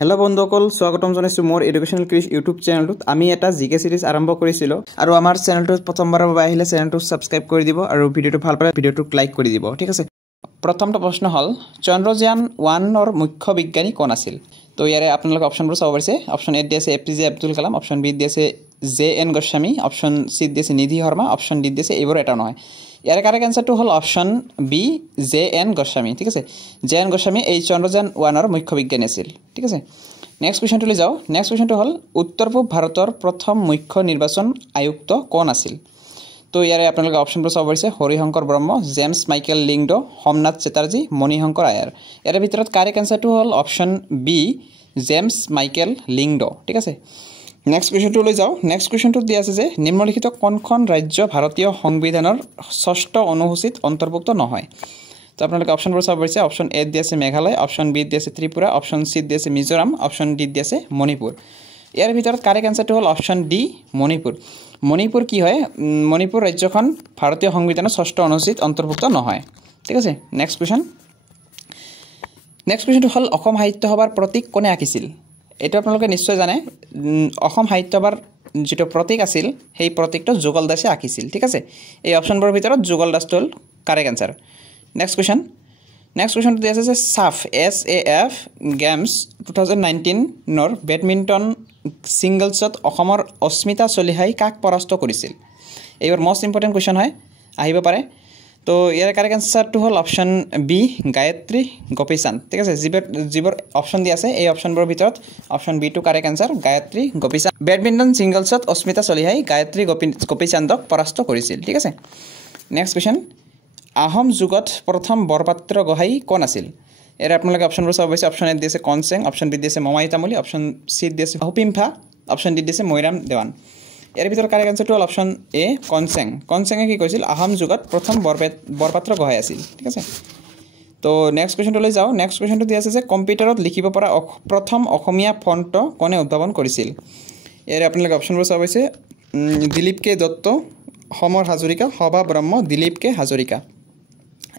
hello' বন্ধুসকল স্বাগতম জনাইছো মোৰ এডুকেশ্যনেল ক্ৰিছ ইউটিউব চেনেলটোত আমি এটা জিকে সিৰিজ আৰম্ভ কৰিছিলো আৰু আমাৰ চেনেলটোত প্ৰথমবাৰৰ বাবে আহিলে চেনেলটো সাবস্ক্ৰাইব কৰি দিব আৰু ভিডিঅটো ভাল পালে ভিডিঅটোক লাইক কৰি দিব ঠিক আছে প্ৰথমটো প্ৰশ্ন হল চন্দ্ৰযান 1 ৰ মুখ্য বিজ্ঞানী কোন আছিল তো ইয়াৰে আপোনালোক অপচনবোৰ চাব পাৰিছে অপচন এ দিছে APJ Abdul Kalam option B দিছে J N Goswami option C দিছে নিধি শৰ্মা অপচন ডি দিছে এইবোৰ এটা নহয় ইয়াৰ কাৰেক্ট আনসাৰটো হল option B J N Goswami ঠিক আছে জে এন গোস্বামী এই চন্দ্ৰযান 1 ৰ মুখ্য বিজ্ঞানী আছিল ঠিক আছে নেক্সট কোৱেশ্চনটো লৈ যাও নেক্সট কোৱেশ্চনটো হল উত্তৰ পূব ভাৰতৰ প্ৰথম মুখ্য নিৰ্বাচন আয়ুক্ত কোন আছিল তো ইয়াৰে আপোনালোক অপচনবোৰ চাব পাৰিছে হৰিশংকৰ ব্ৰহ্ম জেমছ মাইকেল লিংডো হোমনাথ চেটাৰ্জী মণিশংকৰ আয়াৰ ইয়াৰ ভিতৰত কাৰেক্ট আনসাৰটো হল অপচন বি জেমছ মাইকেল লিংডো ঠিক আছে নেক্সট কোৱেশ্চনটো লৈ যাও নেক্সট কোৱেশ্চনটো দিয়া আছে যে নিম্নলিখিত কোনখন ৰাজ্য ভাৰতীয় সংবিধানৰ ৬ষ্ঠ অনুসূচীত অন্তৰ্ভুক্ত নহয় তো আপোনালোকে অপচনবোৰ চাব পাৰিছে অপচন এ দিছে মেঘালয় অপচন বি দিছে ত্ৰিপুৰা অপচন সি দিছে মিজোৰাম অপচন ডি দিছে মণিপুৰ ইয়াৰ ভিতৰত কাৰেক্ট আনসাৰটো হল অপচন ডি মণিপুৰ মণিপুৰ কি হয় মণিপুৰ ৰাজ্যখন ভাৰতীয় সংবিধানৰ ৬ষ্ঠ অনুসূচীত অন্তৰ্ভুক্ত নহয় ঠিক আছে নেক্সট কোৱেশ্চনটো হল অসম সাহিত্য সভাৰ প্ৰতীক কোনে আঁকিছিল এটা আপোনালোকে নিশ্চয় জানে অসম সাহিত্য সভাৰ যেটো প্ৰতীক আছিল সেই প্ৰতীকটো যুগল দাসে আঁকিছিল ঠিক আছে এই অপচনবোৰৰ ভিতৰত যুগল দাসটো হল কাৰেক্ট আনসাৰ নেক্সট কোৱেশ্চনটো দিয়া আছে যে সাফ SAF গেমছ 2019 নৰ বেডমিণ্টন সিংগলছত অসমৰ অস্মিতা চলিহাই কাক পৰাস্ত কৰিছিল এইবাৰ মোস্ট ইম্পৰ্টেন্ট কোৱেশ্চন হয় আহিব পাৰে তো ইয়াৰ কাৰেক্ট আনসাৰটো হল অপচন বি গায়ত্ৰী গোপীচান্দ ঠিক আছে যিবোৰ অপচন দিয়া আছে এই অপচনবোৰৰ ভিতৰত option B to correct answer Gayatri Gopichand badminton সিংগলছত অস্মিতা চলিহাই গায়ত্ৰী গোপীচান্দক পৰাস্ত কৰিছিল ঠিক আছে নেক্সট কোৱেশ্চন আহোম যুগত প্ৰথম বৰপাত্ৰ গোহাঁই কোন আছিল এৰ আপোনালোকে অপচনবোৰ চাব পাৰিছে অপচন এ দিছে কনসেং অপচন বি দিছে মমাই তামুলি অপচন সি দিছে হুপিমফা অপচন ডি দিছে মৈৰাম দেৱান ইয়াৰ ভিতৰত কাৰেক্ট আনসাৰটো হল অপচন এ কনসেঙে কি কৈছিল আহোম যুগত প্ৰথম বৰপাত্ৰ গোহাঁই আছিল ঠিক আছে তো নেক্সট কোৱেশ্চনটো লৈ যাও নেক্সট কোৱেশ্চনটো দিয়া আছে যে কম্পিউটাৰত লিখিব পৰা প্ৰথম অসমীয়া ফন্ট কোনে উদ্ভাৱন কৰিছিল ইয়াৰ আপোনালোকে অপচনবোৰ চাব পাৰিছে দিলীপ কে দত্ত সমৰ হাজৰিকা সভা ব্ৰহ্ম দিলীপ কে হাজৰিকা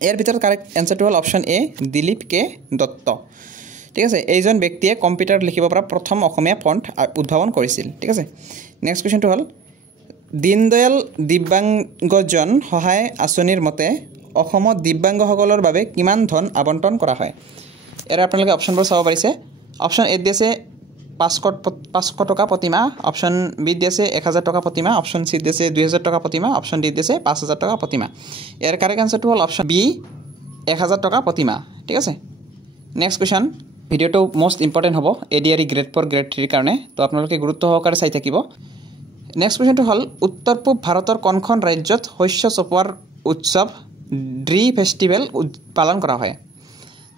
ইয়াৰ ভিতৰত কাৰেক্ট আনসাৰটো হল অপচন এ দিলীপ কে দত্ত ঠিক আছে এইজন ব্যক্তিয়ে কম্পিউটাৰত লিখিব পৰা প্ৰথম অসমীয়া ফন্ট উদ্ভাৱন কৰিছিল ঠিক আছে নেক্সট কোৱেশ্চনটো হল দীনদয়াল দিব্যাংগজন সহায় আঁচনিৰ মতে অসমত দিব্যাংগসকলৰ বাবে কিমান ধন আবণ্টন কৰা হয় এৰ আপোনালোকে অপচনবোৰ চাব পাৰিছে অপচন এ দিছে 500 টকা প্ৰতিমাহ অপচন বি দিছে 1000 টকা প্ৰতিমাহ অপচন সি দিছে 2000 টকা প্ৰতিমাহ অপচন ডি দিছে 5000 টকা প্ৰতিমাহ ইয়াৰ কাৰেক্ট আনসাৰটো হল অপচন বি 1000 টকা প্ৰতিমাহ ঠিক আছে নেক্সট কোৱেশ্চন ভিডিঅটো মোস্ট ইম্পৰ্টেন্ট হ'ব এডিআৰই গ্ৰেড 4 গ্ৰেড 3 কাৰণে তো আপোনালোকে গুৰুত্ব সহকাৰে চাই থাকিব নেক্সট কোৱেশ্চনটো হল উত্তৰ পূব ভাৰতৰ কোনখন ৰাজ্যত শস্য চপোৱাৰ উৎসৱ ড্ৰি ফেষ্টিভেল পালন কৰা হয়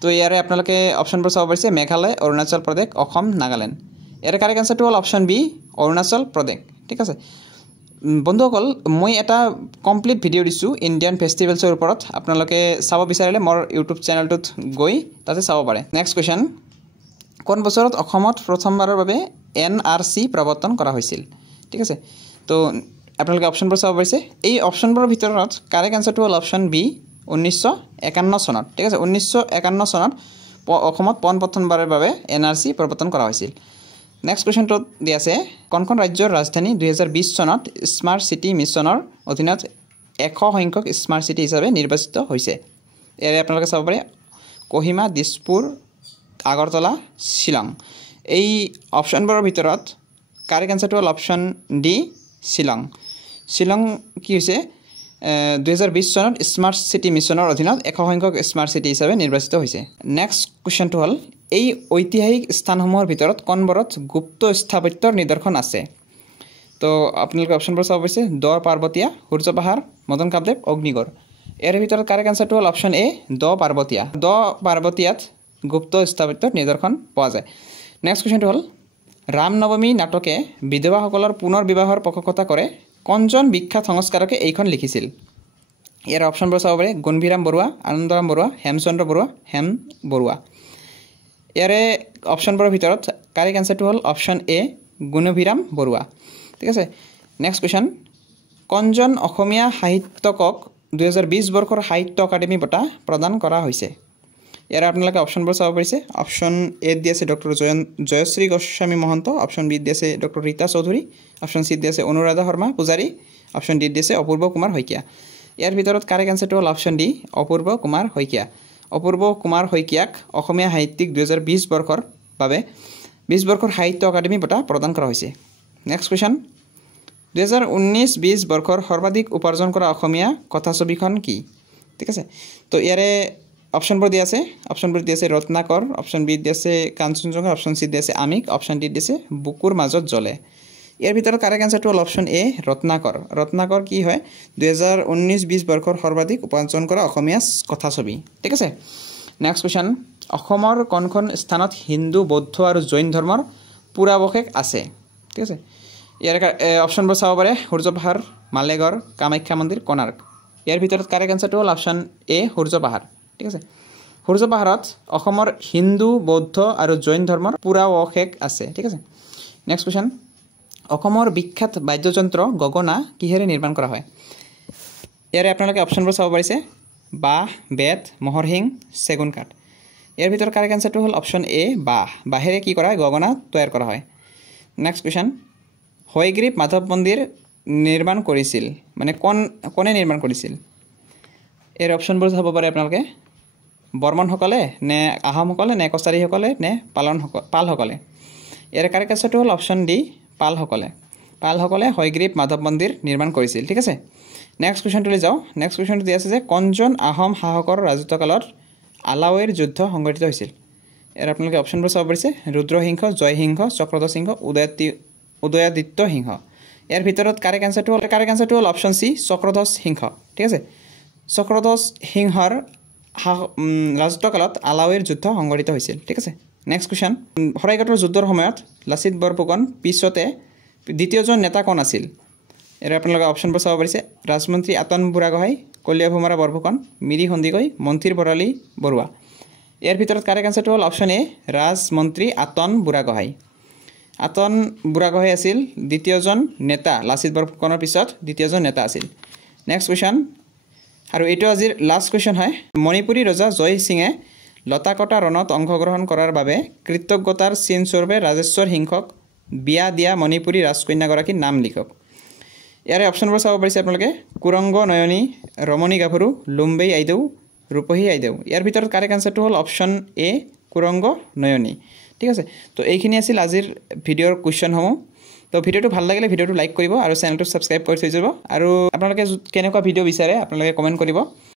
তো ইয়াৰে আপোনালোকে অপচনবোৰ চাব পাৰিছে মেঘালয় অৰুণাচল প্ৰদেশ অসম নাগালেণ্ড ইয়াৰ কাৰেক্ট আনসাৰটো হল অপচন বি অৰুণাচল প্ৰদেশ ঠিক আছে বন্ধুসকল মই এটা কমপ্লিট ভিডিঅ দিছো ইণ্ডিয়ান ফেষ্টিভেলছৰ ওপৰত আপোনালোকে চাব বিচাৰিলে মোৰ ইউটিউব চেনেলটোত গৈ তাতে চাব পাৰে নেক্সট কোৱেশ্চন কোন বছৰত অসমত প্ৰথমবাৰৰ বাবে NRC প্ৰৱৰ্তন কৰা হৈছিল ঠিক আছে তো আপোনালোকে অপচনবোৰ চাব পাৰিছে এই অপচনবোৰৰ ভিতৰত কাৰেক্ট আনসাৰটো হল অপচন বি 1951 চনত ঠিক আছে 1951 চনত অসমত প্ৰথমবাৰৰ বাবে NRC প্ৰৱৰ্তন কৰা হৈছিল নেক্সট কোৱেশ্চনটো দিয়া আছে কোনখন ৰাজ্যৰ ৰাজধানী 2020 চনত স্মাৰ্ট সিটি মিছনৰ অধীনত 100 সংখ্যক স্মাৰ্ট সিটি হিচাপে নিৰ্বাচিত হৈছে ইয়াৰে আপোনালোকে চাব পাৰে কোহিমা দিছপুৰ আগৰতলা শিলং এই অপচনবোৰৰ ভিতৰত কাৰেক্ট আনসাৰটো হল অপচন ডি শিলং কি হৈছে 2020 চনত স্মাৰ্ট সিটি মিছনৰ অধীনত 100 সংখ্যক স্মাৰ্ট সিটি হিচাপে নিৰ্বাচিত হৈছে নেক্সট কোৱেশ্চনটো হল এই ঐতিহাসিক স্থানসমূহৰ ভিতৰত কোনবোৰত গুপ্ত স্থাপত্যৰ নিদৰ্শন আছে তো আপোনালোকে অপচনবোৰ চাব পাৰিছে দ পাৰ্বতীয়া সূৰ্য পাহাৰ মদন কামদেৱ অগ্নিগড় ইয়াৰ ভিতৰত কাৰেক্ট আনসাৰটো হল অপচন এ দ পাৰ্বতীয়াত গুপ্ত স্থাপত্যৰ নিদৰ্শন পোৱা যায় নেক্সট কোৱেশ্চনটো হল ৰাম নৱমী নাটকে বিধৱাসকলৰ পুনৰ বিবাহৰ পক্ষতা কৰে কোনজন বিখ্যাত সংস্কাৰকে এইখন লিখিছিল ইয়াৰ অপচনবোৰ চাব পাৰে গুণভিৰাম বৰুৱা আনন্দৰাম বৰুৱা হেমচন্দ্ৰ বৰুৱা হেম বৰুৱা ইয়াৰে অপচনবোৰৰ ভিতৰত কাৰেক্ট আনসাৰটো হল অপচন এ গুণভিৰাম বৰুৱা ঠিক আছে নেক্সট কোৱেশ্চন কোনজন অসমীয়া সাহিত্যকক 2020 বৰ্ষৰ সাহিত্য একাডেমী বঁটা প্ৰদান কৰা হৈছে ইয়াৰ আপোনালোকে অপশ্যনবোৰ চাব পাৰিছে অপশ্যন এ দি আছে doctor Jayashree Goswami Mahanta option B দি আছে doctor Rita Choudhury option C দি আছে অনুৰাধা শৰ্মা পূজাৰী অপশ্যন ডি দি আছে অপূৰ্ব কুমাৰ শইকীয়া ইয়াৰ ভিতৰত কাৰেক্ট আনসাৰটো হ'ল অপশ্যন ডি অপূৰ্ব কুমাৰ শইকীয়া অপূৰ্ব কুমাৰ শইকীয়াক অসমীয়া সাহিত্যিক 2020 বৰ্ষৰ বাবে 20 বৰ্ষৰ সাহিত্য একাডেমী বঁটা প্ৰদান কৰা হৈছে নেক্সট কোৱেশ্চন 2019-20 বৰ্ষৰ সৰ্বাধিক উপাৰ্জন কৰা অসমীয়া কথাছবিখন কি ঠিক আছে তো ইয়াৰে অপশ্যনবোৰ দি আছে অপশ্যনবোৰ দি আছে ৰত্নাকৰ অপশ্যন বি দি আছে কাঞ্চনজঙ্ঘা অপশ্যন চি দি আছে আমিক অপশ্যন ডি দি আছে বুকুৰ মাজত জ্বলে ইয়াৰ ভিতৰত কাৰেক্ট আনসাৰটো হ'ল অপশ্যন এ ৰত্নাকৰ কি হয় 2019-20 বৰ্ষৰ সৰ্বাধিক উপাৰ্জন কৰা অসমীয়া কথাছবি ঠিক আছে নেক্সট কোৱেশ্চন অসমৰ কোনখন স্থানত হিন্দু বৌদ্ধ আৰু জৈন ধৰ্মৰ পুৰাৱশেষ আছে ঠিক আছে ইয়াৰ অপশ্যনবোৰ চাব পাৰে সূৰ্য পাহাৰ মালেগড় কামাখ্যা মন্দিৰ কোণাৰ্ক ইয়াৰ ভিতৰত কাৰেক্ট আনসাৰটো হ'ল অপশ্যন এ সূৰ্য পাহাৰ ঠিক আছে সূৰ্য পাহাৰত অসমৰ হিন্দু বৌদ্ধ আৰু জৈন ধৰ্মৰ পুৰাৱশেষ আছে ঠিক আছে নেক্সট কোৱেশ্চন অসমৰ বিখ্যাত বাদ্যযন্ত্ৰ গগনা কিহেৰে নিৰ্মাণ কৰা হয় ইয়াৰে আপোনালোকে অপশ্যনবোৰ চাব পাৰিছে বাঁহ বেত মহৰ শিং চেগুন কাঠ ইয়াৰ ভিতৰত কাৰেক্ট আনসাৰটো হ'ল অপশ্যন এ বাঁহেৰে কি কৰা হয় গগনা তৈয়াৰ কৰা হয় নেক্সট কোৱেশ্চন হয়গ্ৰীৱ মাধৱ মন্দিৰ নিৰ্মাণ কৰিছিল মানে কোনে নিৰ্মাণ কৰিছিল ইয়াৰ অপশ্যনবোৰ চাব পাৰে আপোনালোকে বৰ্মনসকলে নে আহোমসকলে নে কছাৰীসকলে নে পালসকলে ইয়াৰ কাৰেক্ট আনসাৰটো হ'ল অপশ্যন ডি পালসকলে হয়গ্ৰীৱ মাধৱ মন্দিৰ নিৰ্মাণ কৰিছিল ঠিক আছে নেক্সট কুৱেশ্যনটোলৈ যাওঁ নেক্সট কুৱেশ্যনটো দি আছে যে কোনজন আহোম শাসকৰ ৰাজত্বকালত আলাউইৰ যুদ্ধ সংঘটিত হৈছিল ইয়াৰ আপোনালোকে অপশ্যনবোৰ চাব পাৰিছে ৰুদ্ৰসিংহ জয়সিংহ চক্ৰধ্বজ সিংহ উদয়াদিত্য সিংহ ইয়াৰ ভিতৰত কাৰেক্ট আনসাৰটো হ'ল অপশ্যন চি চক্ৰধ্বজ সিংহ ঠিক আছে চক্ৰধ্বজ সিংহৰ ৰাজত্বকালত আলাউইৰ যুদ্ধ সংঘটিত হৈছিল ঠিক আছে নেক্সট কুৱেশ্যন শৰাইঘাটৰ যুদ্ধৰ সময়ত লাচিত বৰফুকন পিছতে দ্বিতীয়জন নেতা কোন আছিল ইয়াৰ আপোনালোকে অপশ্যনবোৰ চাব পাৰিছে ৰাজমন্ত্ৰী আতন বুঢ়াগোহাঁই কলীয়া ভোমৰা বৰফুকন মিৰি সন্দিকৈ মন্থিৰ ভঁৰালী বৰুৱা ইয়াৰ ভিতৰত কাৰেক্ট আনসাৰটো হ'ল অপশ্যন এ ৰাজমন্ত্ৰী আতন বুঢ়াগোহাঁই আছিল দ্বিতীয়জন নেতা লাচিত বৰফুকনৰ পিছত দ্বিতীয়জন নেতা আছিল নেক্সট কুৱেশ্যন আৰু এইটো আজিৰ লাষ্ট কুৱেশ্যন হয় মণিপুৰী ৰজা জয় সিঙে লতাকটা ৰণত অংশগ্ৰহণ কৰাৰ বাবে কৃতজ্ঞতাৰ চিনস্বৰূপে ৰাজেশ্বৰ সিংহক বিয়া দিয়া মণিপুৰী ৰাজকন্যাগৰাকীৰ নাম লিখক ইয়াৰে অপশ্যনবোৰ চাব পাৰিছে আপোনালোকে কুৰংগ নয়নী ৰমণী গাভৰু লুম্বেই আইদেউ ৰূপহী আইদেউ ইয়াৰ ভিতৰত কাৰেক্ট আনসাৰটো হ'ল অপশ্যন এ কুৰংগ নয়নী ঠিক আছে তো এইখিনি আছিল আজিৰ ভিডিঅ'ৰ কুৱেশ্যনসমূহ তো ভিডিঅ'টো ভাল লাগিলে ভিডিঅ'টো লাইক কৰিব আৰু চেনেলটো ছাবস্ক্ৰাইব কৰি থৈ যাব আৰু আপোনালোকে কেনেকুৱা ভিডিঅ' বিচাৰে আপোনালোকে কমেণ্ট কৰিব